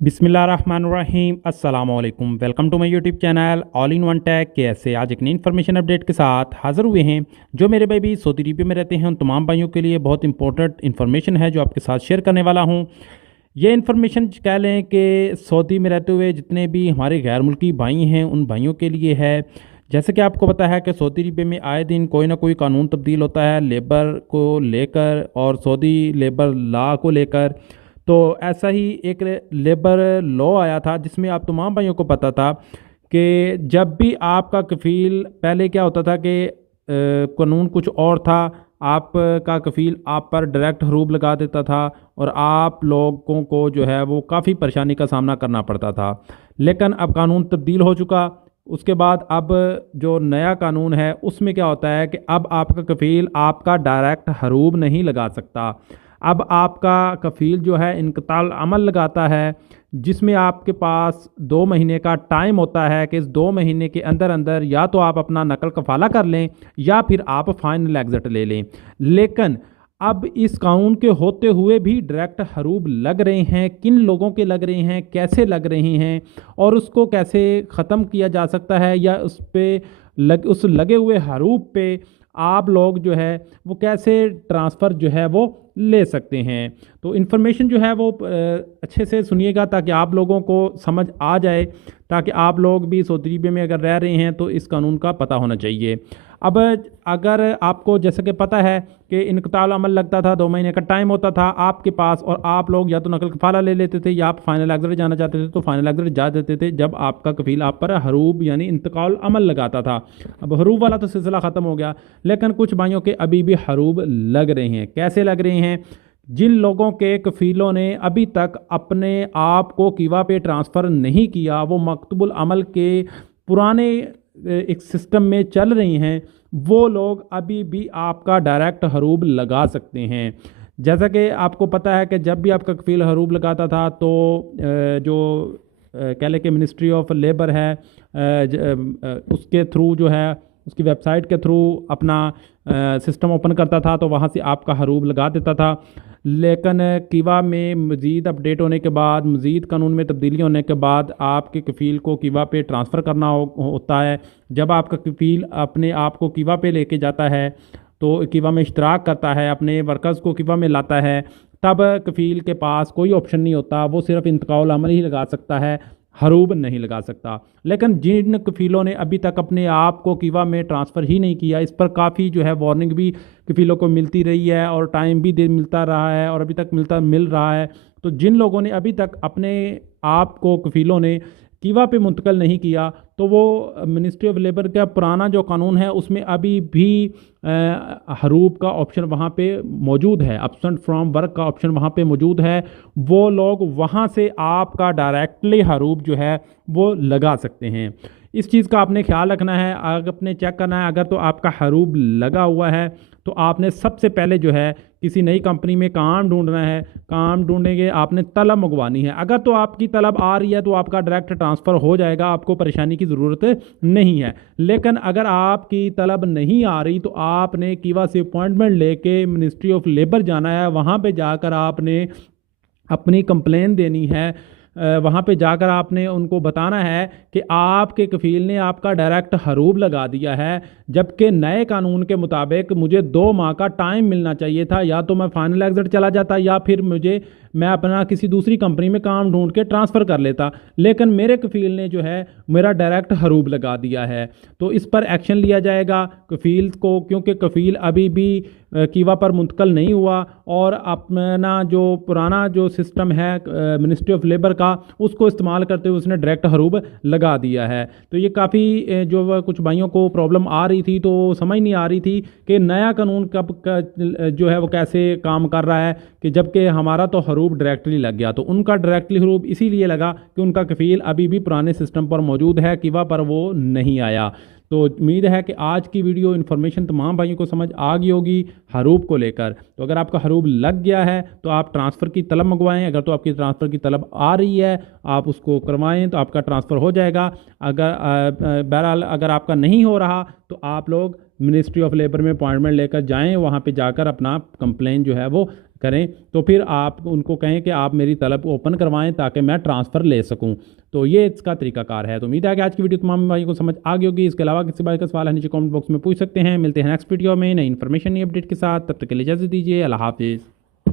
बिस्मिल्लाहिर्रहमानिर्रहीम अस्सलाम वालेकुम। Welcome to my YouTube channel all in one tech के ऐसे आज एक नई इन्फॉर्मेशन अपडेट के साथ हाज़िर हुए हैं। जो मेरे भाई भी सऊदी अरबिया में रहते हैं उन तमाम भाइयों के लिए बहुत इंपॉर्टेंट इन्फॉर्मेशन है जो आपके साथ शेयर करने वाला हूँ। ये इन्फॉर्मेशन कह लें कि सऊदी में रहते हुए जितने भी हमारे गैर मुल्की भाई हैं उन भाइयों के लिए है। जैसे कि आपको पता है कि सऊदी अरबिया में आए दिन कोई ना कोई कानून तब्दील होता है लेबर को लेकर और सऊदी लेबर लॉ को लेकर। तो ऐसा ही एक लेबर लॉ आया था जिसमें आप तमाम भाइयों को पता था कि जब भी आपका कफ़ील पहले क्या होता था कि कानून कुछ और था। आपका कफ़ील आप पर डायरेक्ट हरूब लगा देता था और आप लोगों को जो है वो काफ़ी परेशानी का सामना करना पड़ता था। लेकिन अब कानून तब्दील हो चुका। उसके बाद अब जो नया कानून है उसमें क्या होता है कि अब आपका कफ़ील आपका डायरेक्ट हरूब नहीं लगा सकता। अब आपका कफ़ील जो है इनक़ताल अमल लगाता है जिसमें आपके पास 2 महीने का टाइम होता है कि इस 2 महीने के अंदर अंदर या तो आप अपना नकल कफ़ाला कर लें या फिर आप फाइनल एग्ज़िट ले लें। लेकिन अब इस कानून के होते हुए भी डायरेक्ट हरूब लग रहे हैं। किन लोगों के लग रहे हैं, कैसे लग रहे हैं और उसको कैसे ख़त्म किया जा सकता है या उस लगे हुए हरूब पे आप लोग जो है वो कैसे ट्रांसफ़र जो है वो ले सकते हैं। तो इन्फॉर्मेशन जो है वो अच्छे से सुनिएगा ताकि आप लोगों को समझ आ जाए, ताकि आप लोग भी सऊदी अरबिया में अगर रह रहे हैं तो इस कानून का पता होना चाहिए। अब अगर आपको जैसे कि पता है कि इनक़ताल अमल लगता था, 2 महीने का टाइम होता था आपके पास और आप लोग या तो नकल कफ़ाला ले लेते थे या आप फाइनल एग्ज़िट जाना चाहते थे तो फाइनल एग्ज़िट जा देते थे जब आपका कफ़ील आप पर हरूब यानी इंतकाल अमल लगाता था। अब हरूब वाला तो सिलसिला ख़त्म हो गया, लेकिन कुछ भाइयों के अभी भी हरूब लग रहे हैं। कैसे लग रहे हैं? जिन लोगों के कफ़ीलों ने अभी तक अपने आप को कीवा पे ट्रांसफ़र नहीं किया, वो मकतूबुल अमल के पुराने एक सिस्टम में चल रही हैं, वो लोग अभी भी आपका डायरेक्ट हरूब लगा सकते हैं। जैसा कि आपको पता है कि जब भी आपका कफ़ील हरूब लगाता था तो जो कह लें कि मिनिस्ट्री ऑफ लेबर है उसके थ्रू जो है उसकी वेबसाइट के थ्रू अपना सिस्टम ओपन करता था तो वहाँ से आपका हरूब लगा देता था। लेकिन कीवा में मज़ीद अपडेट होने के बाद, मज़ीद कानून में तब्दीली होने के बाद आपके कफ़ील को कीवा पे ट्रांसफ़र करना होता है। जब आपका कफ़ील अपने आप को कीवा पे लेके जाता है तो कीवा में इश्तराक करता है, अपने वर्कर्स को कीवा में लाता है, तब कफ़ील के पास कोई ऑप्शन नहीं होता, वो सिर्फ़ इंतकाल अमल ही लगा सकता है, हरूब नहीं लगा सकता। लेकिन जिन कफ़ीलों ने अभी तक अपने आप को कीवा में ट्रांसफ़र ही नहीं किया, इस पर काफ़ी जो है वार्निंग भी कफ़ीलों को मिलती रही है और टाइम भी दे मिलता रहा है और अभी तक मिल रहा है। तो जिन लोगों ने अभी तक अपने आप को कफ़ीलों ने कीवा पे मुंतकिल नहीं किया तो वो मिनिस्ट्री ऑफ लेबर का पुराना जो कानून है उसमें अभी भी हरूब का ऑप्शन वहाँ पे मौजूद है, एब्सेंट फ्रॉम वर्क का ऑप्शन वहाँ पे मौजूद है। वो लोग वहाँ से आपका डायरेक्टली हरूब जो है वो लगा सकते हैं। इस चीज़ का आपने ख्याल रखना है, अगर आपने चेक करना है। अगर तो आपका हरूब लगा हुआ है तो आपने सबसे पहले जो है किसी नई कंपनी में काम ढूंढना है। काम ढूंढेंगे, आपने तलब मंगवानी है। अगर तो आपकी तलब आ रही है तो आपका डायरेक्ट ट्रांसफ़र हो जाएगा, आपको परेशानी की ज़रूरत नहीं है। लेकिन अगर आपकी तलब नहीं आ रही तो आपने कीवा से अपॉइंटमेंट लेके मिनिस्ट्री ऑफ लेबर जाना है। वहाँ पे जाकर आपने अपनी कंप्लेन देनी है। वहाँ पे जाकर आपने उनको बताना है कि आपके कफ़ील ने आपका डायरेक्ट हरूब लगा दिया है, जबकि नए कानून के मुताबिक मुझे 2 माह का टाइम मिलना चाहिए था। या तो मैं फाइनल एग्ज़िट चला जाता या फिर मैं अपना किसी दूसरी कंपनी में काम ढूंढ के ट्रांसफ़र कर लेता, लेकिन मेरे कफ़ील ने जो है मेरा डायरेक्ट हरूब लगा दिया है। तो इस पर एक्शन लिया जाएगा कफ़ील को, क्योंकि कफ़ील अभी भी कीवा पर मुंतकिल नहीं हुआ और अपना जो पुराना जो सिस्टम है मिनिस्ट्री ऑफ लेबर का उसको इस्तेमाल करते हुए उसने डायरेक्ट हरूब लगा दिया है। तो ये काफ़ी जो कुछ भाइयों को प्रॉब्लम आ रही थी, तो समझ नहीं आ रही थी कि नया कानून जो है वो कैसे काम कर रहा है, कि जबकि हमारा तो हरूब डायरेक्टली लग गया। तो उनका डायरेक्टली हरूब इसीलिए लगा कि उनका कफ़ील अभी भी पुराने सिस्टम पर मौजूद है, कीवा पर वो नहीं आया। तो उम्मीद है कि आज की वीडियो इन्फॉर्मेशन तमाम भाइयों को समझ आ गई होगी हरूब को लेकर। तो अगर आपका हरूब लग गया है तो आप ट्रांसफ़र की तलब मंगवाएं। अगर तो आपकी ट्रांसफ़र की तलब आ रही है आप उसको करवाएं तो आपका ट्रांसफ़र हो जाएगा। अगर बहरहाल अगर आपका नहीं हो रहा तो आप लोग मिनिस्ट्री ऑफ लेबर में अपॉइंटमेंट लेकर जाएं, वहाँ पे जाकर अपना कंप्लेन जो है वो करें तो फिर आप उनको कहें कि आप मेरी तलब ओपन करवाएं ताकि मैं ट्रांसफ़र ले सकूं। तो ये इसका तरीकाकार है। तो उम्मीद है कि आज की वीडियो तमाम भाइयों को समझ आ गई होगी। इसके अलावा किसी भाई का सवाल है नीचे कमेंट बॉक्स में पूछ सकते हैं। मिलते हैं नेक्स्ट वीडियो में नई इन्फॉर्मेशन नई अपडेट के साथ, तब तक के लिए इजाज़त दीजिए। अल्लाह हाफिज़।